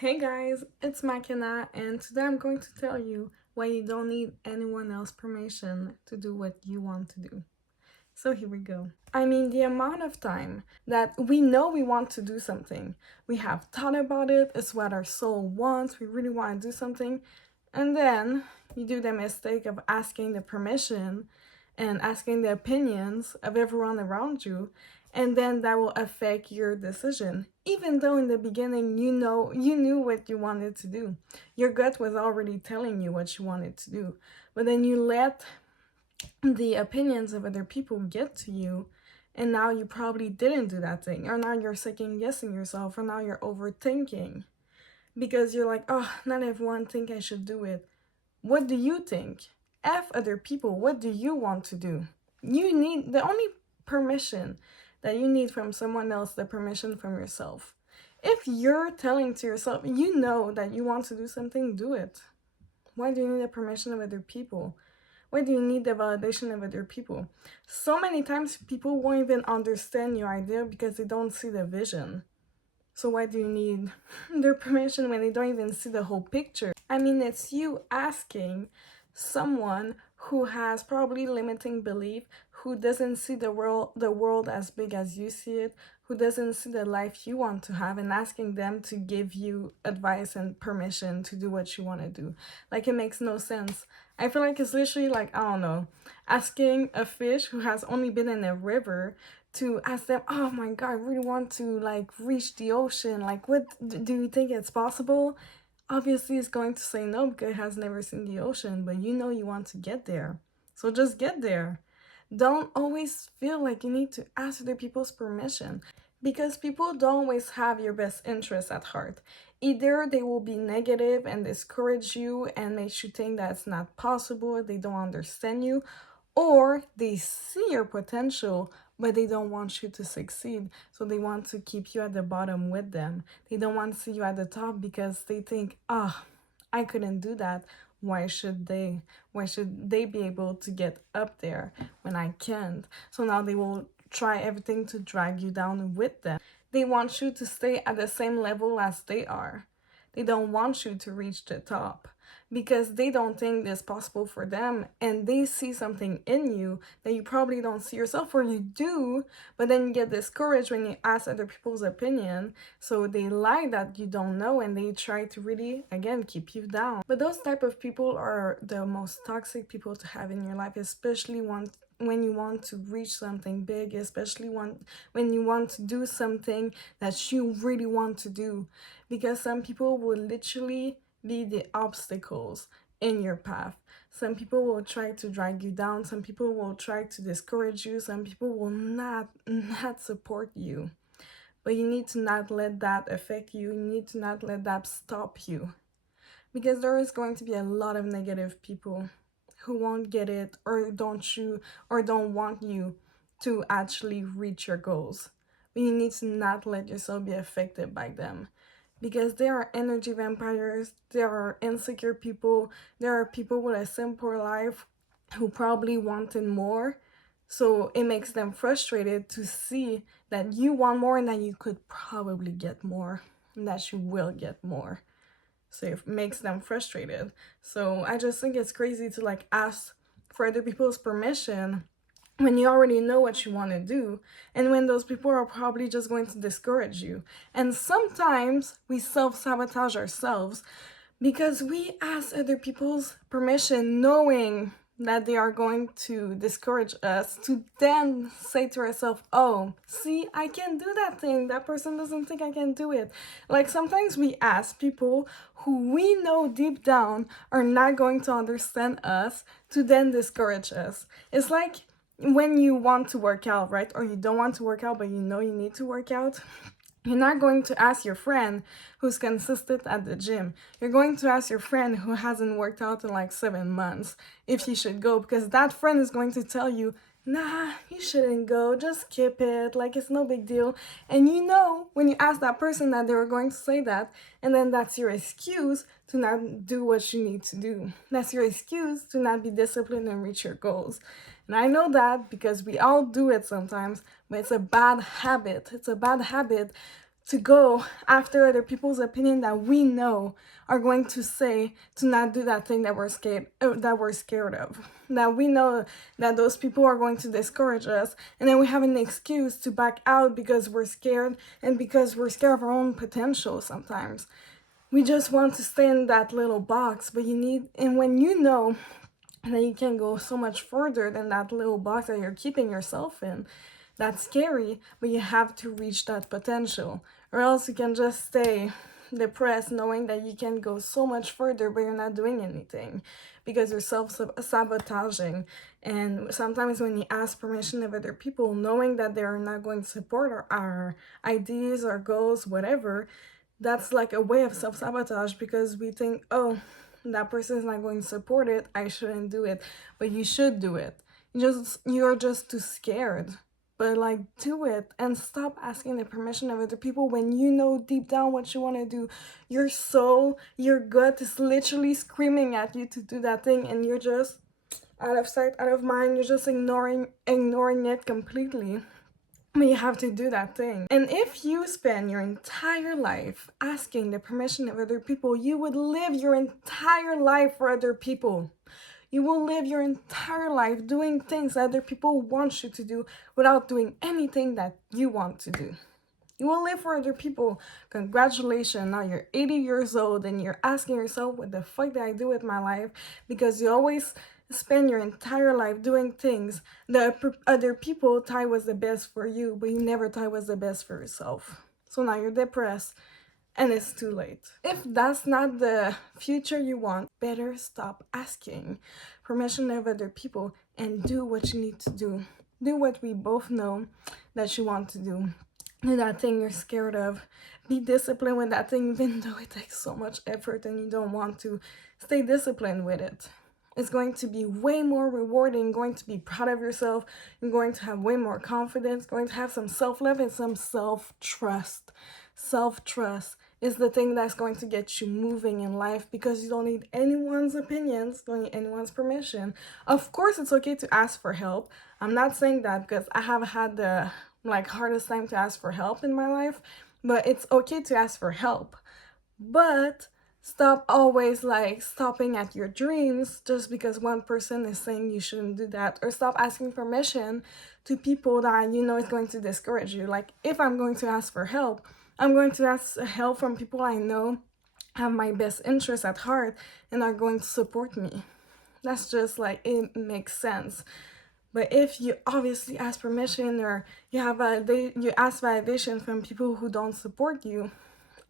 Hey guys, it's Makina, and today I'm going to tell you why you don't need anyone else's permission to do what you want to do. So here we go. I mean, the amount of time that we know we want to do something, we have thought about it, it's what our soul wants, we really want to do something, and then you do the mistake of asking the permission and asking the opinions of everyone around you, and then that will affect your decision. Even though in the beginning you knew what you wanted to do. Your gut was already telling you what you wanted to do. But then you let the opinions of other people get to you, and now you probably didn't do that thing, or now you're second guessing yourself, or now you're overthinking because you're like, oh, not everyone think I should do it. What do you think? F other people. What do you want to do? You need the only permission that you need from someone else, the permission from yourself. If you're telling to yourself, you know that you want to do something, do it. Why do you need the permission of other people? Why do you need the validation of other people? So many times people won't even understand your idea because they don't see the vision. So why do you need their permission when they don't even see the whole picture? I mean, it's you asking someone who has probably limiting belief, who doesn't see the world as big as you see it, who doesn't see the life you want to have, and asking them to give you advice and permission to do what you want to do. Like, it makes no sense. I feel like it's literally like, I don't know, asking a fish who has only been in a river to ask them, oh my god, I really want to like reach the ocean, like what do you think it's possible? Obviously it's going to say no because it has never seen the ocean, but you know you want to get there, so just get there. Don't always feel like you need to ask other people's permission, because people don't always have your best interests at heart. Either they will be negative and discourage you and make you think that it's not possible, they don't understand you, or they see your potential but they don't want you to succeed, so they want to keep you at the bottom with them. They don't want to see you at the top because they think, ah, oh, I couldn't do that. Why should they be able to get up there when I can't? So now they will try everything to drag you down with them. They want you to stay at the same level as they are. They don't want you to reach the top because they don't think it's possible for them, and they see something in you that you probably don't see yourself, or you do, but then you get discouraged when you ask other people's opinion, so they lie that you don't know and they try to really, again, keep you down. But those type of people are the most toxic people to have in your life, especially when you want to reach something big, especially when you want to do something that you really want to do, because some people will literally be the obstacles in your path. Some people will try to drag you down, some people will try to discourage you, some people will not support you. But you need to not let that affect you. You need to not let that stop you, because there is going to be a lot of negative people who won't get it, or don't want you to actually reach your goals. But you need to not let yourself be affected by them, because there are energy vampires, there are insecure people, there are people with a simple life who probably wanted more. So it makes them frustrated to see that you want more and that you could probably get more, and that you will get more. So it makes them frustrated. So I just think it's crazy to like ask for other people's permission when you already know what you want to do, and when those people are probably just going to discourage you. And sometimes we self-sabotage ourselves because we ask other people's permission knowing that they are going to discourage us, to then say to ourselves, oh, see, I can do that thing, that person doesn't think I can do it. Like, sometimes we ask people who we know deep down are not going to understand us, to then discourage us. It's like when you want to work out, right? Or you don't want to work out but you know you need to work out. You're not going to ask your friend who's consistent at the gym. You're going to ask your friend who hasn't worked out in like 7 months if he should go, because that friend is going to tell you, nah, you shouldn't go, just skip it, like it's no big deal. And you know, when you ask that person, that they were going to say that, and then that's your excuse to not do what you need to do. That's your excuse to not be disciplined and reach your goals. And I know that because we all do it sometimes, but it's a bad habit. It's a bad habit to go after other people's opinion that we know are going to say to not do that thing that we're scared of, that we know that those people are going to discourage us, and then we have an excuse to back out because we're scared, and because we're scared of our own potential. Sometimes we just want to stay in that little box, but and when you know that you can go so much further than that little box that you're keeping yourself in, that's scary, but you have to reach that potential, or else you can just stay depressed knowing that you can go so much further, but you're not doing anything because you're self-sabotaging. And sometimes when you ask permission of other people, knowing that they're not going to support our ideas, our goals, whatever, that's like a way of self-sabotage, because we think, oh, that person is not going to support it, I shouldn't do it. But you should do it. You're just too scared. But like, do it and stop asking the permission of other people when you know deep down what you want to do. Your soul, your gut is literally screaming at you to do that thing, and you're just out of sight, out of mind. You're just ignoring it completely. But you have to do that thing. And if you spend your entire life asking the permission of other people, you would live your entire life for other people. You will live your entire life doing things that other people want you to do without doing anything that you want to do. You will live for other people. Congratulations, now you're 80 years old and you're asking yourself, what the fuck did I do with my life? Because you always spend your entire life doing things that other people thought was the best for you, but you never thought was the best for yourself. So now you're depressed and it's too late. If that's not the future you want, better stop asking permission of other people and do what you need to do. Do what we both know that you want to do. Do that thing you're scared of. Be disciplined with that thing, even though it takes so much effort and you don't want to. Stay disciplined with it. It's going to be way more rewarding. You're going to be proud of yourself. You're going to have way more confidence. Going to have some self-love and some self-trust. Self-trust is the thing that's going to get you moving in life, because you don't need anyone's opinions, don't need anyone's permission. Of course, it's okay to ask for help. I'm not saying that, because I have had the hardest time to ask for help in my life, but it's okay to ask for help. But stop always stopping at your dreams just because one person is saying you shouldn't do that, or stop asking permission to people that you know is going to discourage you. Like, if I'm going to ask for help, I'm going to ask help from people I know have my best interests at heart and are going to support me. That's just it makes sense. But if you obviously ask permission, or you ask validation from people who don't support you,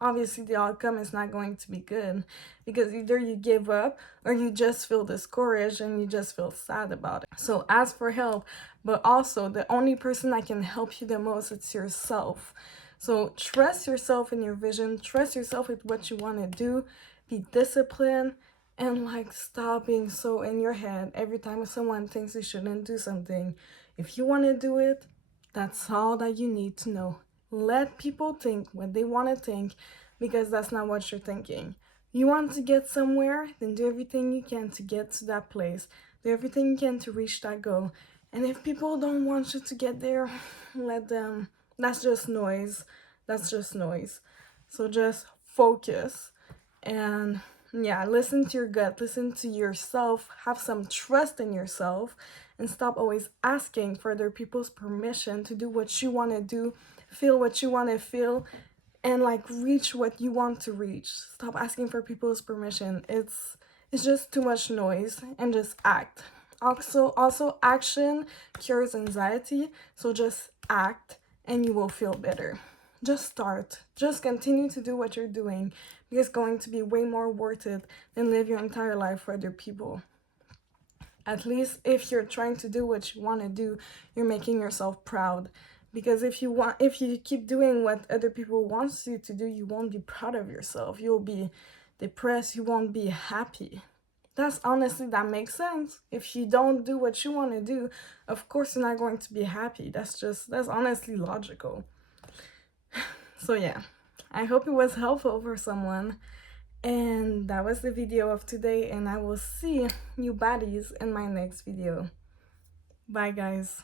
obviously the outcome is not going to be good, because either you give up or you just feel discouraged and you just feel sad about it. So ask for help, but also the only person that can help you the most, it's yourself. So trust yourself in your vision, trust yourself with what you want to do, be disciplined, and stop being so in your head every time someone thinks you shouldn't do something. If you want to do it, that's all that you need to know. Let people think what they want to think, because that's not what you're thinking. You want to get somewhere, then do everything you can to get to that place. Do everything you can to reach that goal. And if people don't want you to get there, let them. That's just noise. That's just noise. So just focus and listen to your gut, listen to yourself, have some trust in yourself, and stop always asking for other people's permission to do what you want to do, feel what you want to feel, and reach what you want to reach. Stop asking for people's permission. It's just too much noise, and just act. Also action cures anxiety, so just act and you will feel better. Just start. Just continue to do what you're doing, because it's going to be way more worth it than live your entire life for other people. At least if you're trying to do what you want to do, you're making yourself proud. Because if you keep doing what other people want you to do, you won't be proud of yourself. You'll be depressed. You won't be happy. That makes sense. If you don't do what you want to do, of course you're not going to be happy. That's honestly logical. So yeah, I hope it was helpful for someone. And that was the video of today, and I will see you baddies in my next video. Bye guys.